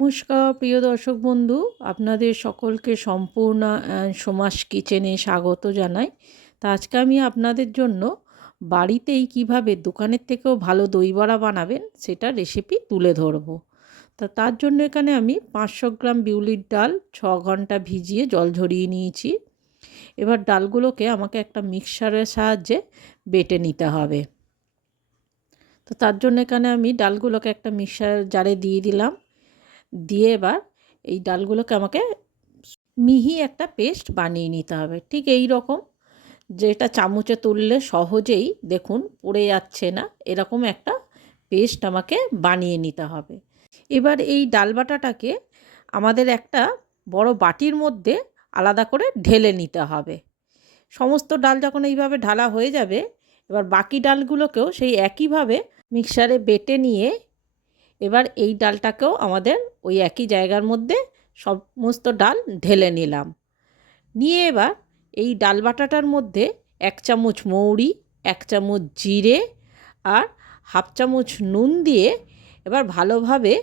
নমস্কার প্রিয় দর্শক বন্ধু, আপনাদের সকলকে সম্পূর্ণ সোমাস কিচেনে স্বাগত জানাই। তা আজকে আমি আপনাদের জন্য বাড়িতেই কিভাবে দোকানের থেকেও ভালো দই বড়া বানাবেন সেটা রেসিপি তুলে ধরবো। তার জন্য এখানে আমি 500 গ্রাম বিউলির ডাল 6 ঘন্টা ভিজিয়ে জল ঝরিয়ে নিয়েছি। এবার ডালগুলোকে আমাকে একটা মিক্সারের সাহায্যে বেটে নিতে হবে। তো তার জন্য এখানে আমি ডালগুলোকে একটা মিক্সার জারে দিয়ে দিলাম। দিয়ে এবার এই ডালগুলোকে আমাকে মিহি একটা পেস্ট বানিয়ে নিতে হবে, ঠিক এই রকম, যেটা চামচে তুললে সহজেই দেখুন পড়ে যাচ্ছে না, এরকম একটা পেস্ট আমাকে বানিয়ে নিতে হবে। এবার এই ডাল বাটাটাকে আমাদের একটা বড় বাটির মধ্যে আলাদা করে ঢেলে নিতে হবে। সমস্ত ডাল যখন এইভাবে ঢালা হয়ে যাবে, এবার বাকি ডালগুলোকেও সেই একইভাবে মিক্সারে বেটে নিয়ে এবার এই ডালটাকেও আমাদের ওই একই জায়গার মধ্যে সমস্ত ডাল ঢেলে নিলাম। নিয়ে এবার এই ডাল বাটাটার মধ্যে 1 চামচ মৌরি, 1 চামচ জিরে আর হাফ চামচ নুন দিয়ে এবার ভালোভাবে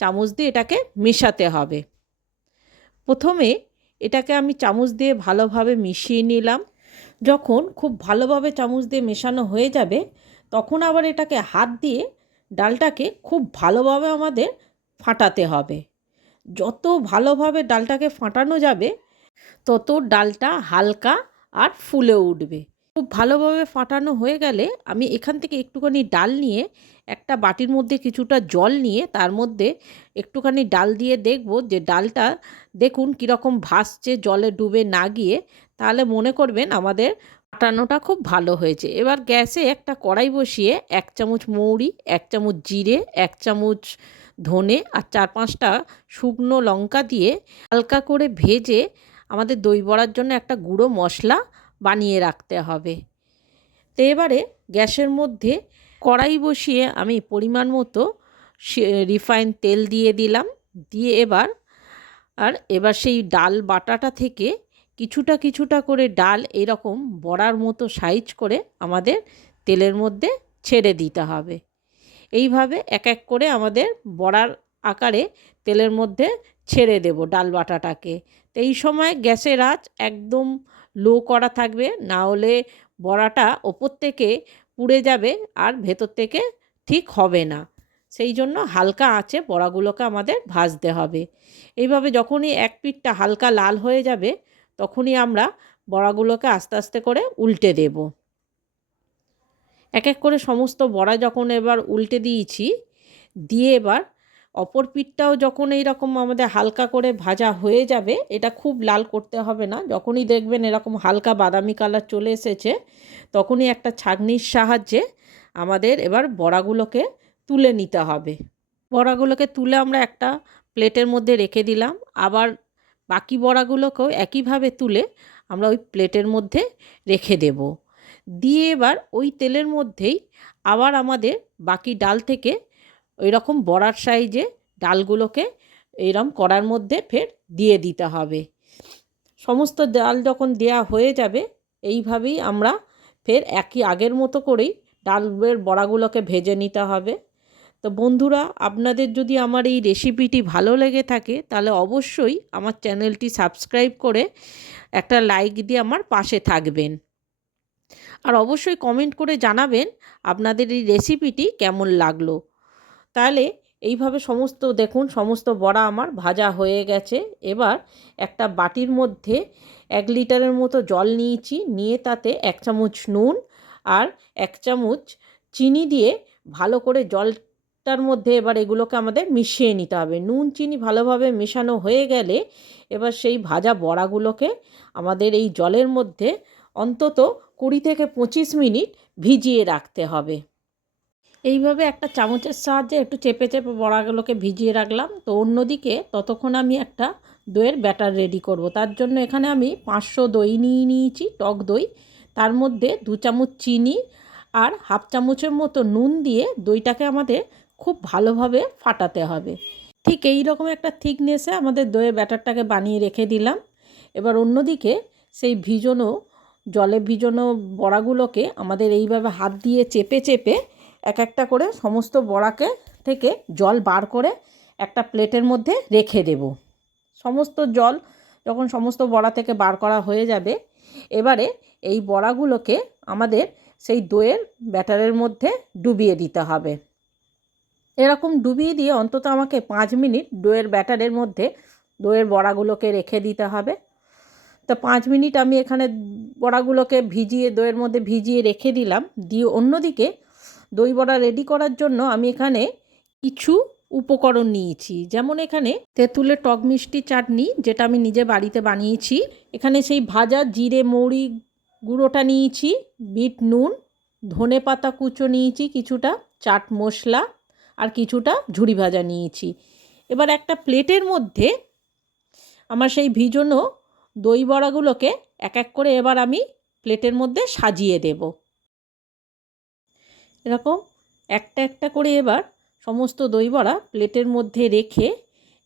চামচ দিয়ে এটাকে মেশাতে হবে। প্রথমে এটাকে আমি চামচ দিয়ে ভালোভাবে মিশিয়ে নিলাম। যখন খুব ভালোভাবে চামচ দিয়ে মেশানো হয়ে যাবে, তখন আবার এটাকে হাত দিয়ে ডালটাকে খুব ভালোভাবে আমাদের ফাটাতে হবে। যত ভালোভাবে ডালটাকে ফাটানো যাবে, তত ডালটা হালকা আর ফুলে উঠবে। খুব ভালোভাবে ফাটানো হয়ে গেলে আমি এখান থেকে একটুখানি ডাল নিয়ে একটা বাটির মধ্যে কিছুটা জল নিয়ে তার মধ্যে একটুখানি ডাল দিয়ে দেখব যে ডালটা দেখুন কীরকম ভাসছে জলে ডুবে না গিয়ে, তাহলে মনে করবেন আমাদের ফাটানোটা খুব ভালো হয়েছে। এবার গ্যাসে একটা কড়াই বসিয়ে 1 চামচ মৌরি, 1 চামচ জিরে, 1 চামচ ধনে আর 4-5টা শুকনো লঙ্কা দিয়ে হালকা করে ভেজে আমাদের দই বড়ার জন্য একটা গুঁড়ো মশলা বানিয়ে রাখতে হবে। তো এবারে গ্যাসের মধ্যে কড়াই বসিয়ে আমি পরিমাণ মতো রিফাইন তেল দিয়ে দিলাম। দিয়ে এবার সেই ডাল বাটাটা থেকে কিছুটা কিছুটা করে ডাল এরকম বড়ার মতো সাইজ করে আমাদের তেলের মধ্যে ছেড়ে দিতে হবে। এইভাবে এক এক করে আমাদের বড়ার আকারে তেলের মধ্যে ছেড়ে দেব ডাল বাটাটাকে। তো এই সময় গ্যাসের আঁচ একদম লো করা থাকবে, না হলে বড়াটা ওপর থেকে পুড়ে যাবে আর ভেতর থেকে ঠিক হবে না। সেই জন্য হালকা আঁচে বড়াগুলোকে আমাদের ভাজতে হবে। এইভাবে যখনই এক পিঠটা হালকা লাল হয়ে যাবে, তখনই আমরা বড়াগুলোকে আস্তে আস্তে করে উল্টে দেব। এক এক করে সমস্ত বড়া যখন এবার উল্টে দিয়েছি, দিয়ে এবার অপর পিঠটাও যখন এইরকম আমাদের হালকা করে ভাজা হয়ে যাবে, এটা খুব লাল করতে হবে না, যখনই দেখবেন এরকম হালকা বাদামি কালার চলে এসেছে, তখনই একটা ছাঁকনির সাহায্যে আমাদের এবার বড়াগুলোকে তুলে নিতে হবে। বড়াগুলোকে তুলে আমরা একটা প্লেটের মধ্যে রেখে দিলাম। আবার বাকি বড়াগুলোকেও একইভাবে তুলে আমরা ওই প্লেটের মধ্যে রেখে দেব। দিয়ে এবার ওই তেলের মধ্যেই আবার আমাদের বাকি ডাল থেকে ওই রকম বড়ার সাইজে ডালগুলোকে এইরকম কড়ার মধ্যে ফের দিয়ে দিতে হবে। সমস্ত ডাল যখন দেয়া হয়ে যাবে, এইভাবেই আমরা ফের একই আগের মতো করেই ডালের বড়াগুলোকে ভেজে নিতে হবে। তো বন্ধুরা, আপনাদের যদি আমার এই রেসিপিটি ভালো লেগে থাকে, তাহলে অবশ্যই আমার চ্যানেলটি সাবস্ক্রাইব করে একটা লাইক দিয়ে আমার পাশে থাকবেন। আর অবশ্যই কমেন্ট করে জানাবেন আপনাদের এই রেসিপিটি কেমন লাগলো। তাহলে এইভাবে দেখুন সমস্ত বড়া আমার ভাজা হয়ে গেছে। এবার একটা বাটির মধ্যে 1 লিটারের মতো জল নিয়েছি, নিয়ে তাতে 1 চামচ নুন আর 1 চামচ চিনি দিয়ে ভালো করে জলটার মধ্যে এবার এগুলোকে আমাদের মিশিয়ে নিতে হবে। নুন চিনি ভালোভাবে মেশানো হয়ে গেলে এবার সেই ভাজা বড়াগুলোকে আমাদের এই জলের মধ্যে অন্তত 20 থেকে 25 মিনিট ভিজিয়ে রাখতে হবে। এইভাবে একটা চামচের সাহায্যে একটু চেপে চেপে বড়াগুলোকে ভিজিয়ে রাখলাম। তো অন্যদিকে ততক্ষণ আমি একটা দইয়ের ব্যাটার রেডি করব। তার জন্য এখানে আমি 500 দই নিয়েছি, টক দই। তার মধ্যে 2 চামচ চিনি আর হাফ চামচের মতো নুন দিয়ে দইটাকে আমাদের খুব ভালোভাবে ফাটাতে হবে। ঠিক এই রকম একটা থিকনেসে আমাদের দইয়ের ব্যাটারটাকে বানিয়ে রেখে দিলাম। এবার অন্যদিকে সেই জলে ভিজানো বড়াগুলোকে আমাদের এইভাবে হাত দিয়ে চেপে চেপে এক একটা করে সমস্ত বড়াকে থেকে জল বার করে একটা প্লেটের মধ্যে রেখে দেব। সমস্ত জল যখন সমস্ত বড়া থেকে বার করা হয়ে যাবে, এবারে এই বড়াগুলোকে আমাদের সেই দইয়ের ব্যাটারের মধ্যে ডুবিয়ে দিতে হবে। এরকম ডুবিয়ে দিয়ে অন্তত আমাকে 5 মিনিট দইয়ের ব্যাটারের মধ্যে দইয়ের বড়াগুলোকে রেখে দিতে হবে। তো 5 মিনিট আমি এখানে বড়াগুলোকে দইয়ের মধ্যে ভিজিয়ে রেখে দিলাম। দিয়ে অন্যদিকে দই বড়া রেডি করার জন্য আমি এখানে কিছু উপকরণ নিয়েছি। যেমন এখানে তেঁতুলের টক মিষ্টি চাটনি, যেটা আমি নিজে বাড়িতে বানিয়েছি। এখানে সেই ভাজা জিরে মৌরি গুঁড়োটা নিয়েছি, বিট নুন, ধনে পাতা কুচো নিয়েছি কিছুটা, চাট মশলা আর কিছুটা ঝুরি ভাজা নিয়েছি। এবার একটা প্লেটের মধ্যে আমার সেই ভিজানো দই বড়াগুলোকে এক এক করে এবার আমি প্লেটের মধ্যে সাজিয়ে দেব। এরকম একটা একটা করে এবার সমস্ত দই বড়া প্লেটের মধ্যে রেখে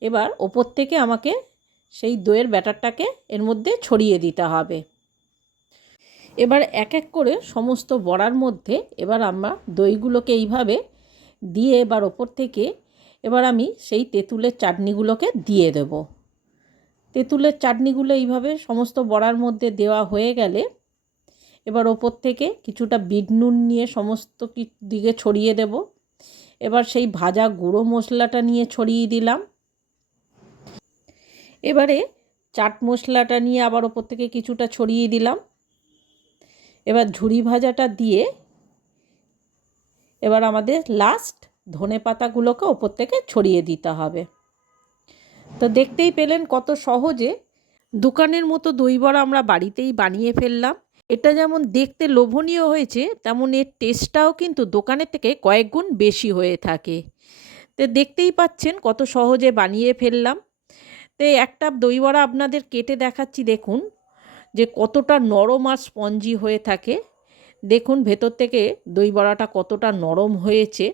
এবার ওপর থেকে আমাকে সেই দইয়ের ব্যাটারটাকে এর মধ্যে ছড়িয়ে দিতে হবে। এবার এক এক করে সমস্ত বড়ার মধ্যে এবার আমরা দইগুলোকে এইভাবে দিয়ে এবার ওপর থেকে এবার আমি সেই তেঁতুলের চাটনিগুলোকে দিয়ে দেব। তেঁতুলের চাটনিগুলো এইভাবে সমস্ত বড়ার মধ্যে দেওয়া হয়ে গেলে এবার ওপর থেকে কিছুটা বিট নুন নিয়ে সমস্ত দিকে ছড়িয়ে দেব। এবার সেই ভাজা গুঁড়ো মশলাটা নিয়ে ছড়িয়ে দিলাম। এবারে চাট মশলাটা নিয়ে আবার ওপর থেকে কিছুটা ছড়িয়ে দিলাম। এবার ঝুরি ভাজাটা দিয়ে এবার আমাদের লাস্ট ধনে পাতাগুলোকে ওপর থেকে ছড়িয়ে দিতে হবে। তো দেখতেই পেলেন কত সহজে দোকানের মতো দই বড়া আমরা বাড়িতেই বানিয়ে ফেললাম। এটা যেমন দেখতে লোভনীয় হয়েছে, তেমন এর টেস্টটাও কিন্তু দোকানের থেকে কয়েক গুণ বেশি হয়ে থাকে। তো দেখতেই পাচ্ছেন কত সহজে বানিয়ে ফেললাম। তো একটা দই বড়া আপনাদের কেটে দেখাচ্ছি, দেখুন যে কতটা নরম আর স্পঞ্জি হয়ে থাকে। দেখুন ভেতর থেকে দই বড়াটা কতটা নরম হয়েছে।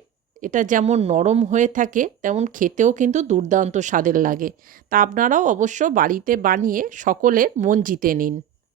এটা যেমন নরম হয়ে থাকে তেমন খেতেও কিন্তু দুর্দান্ত স্বাদের লাগে। তা আপনারাও অবশ্য বাড়িতে বানিয়ে সকলের মন জিতে নিন।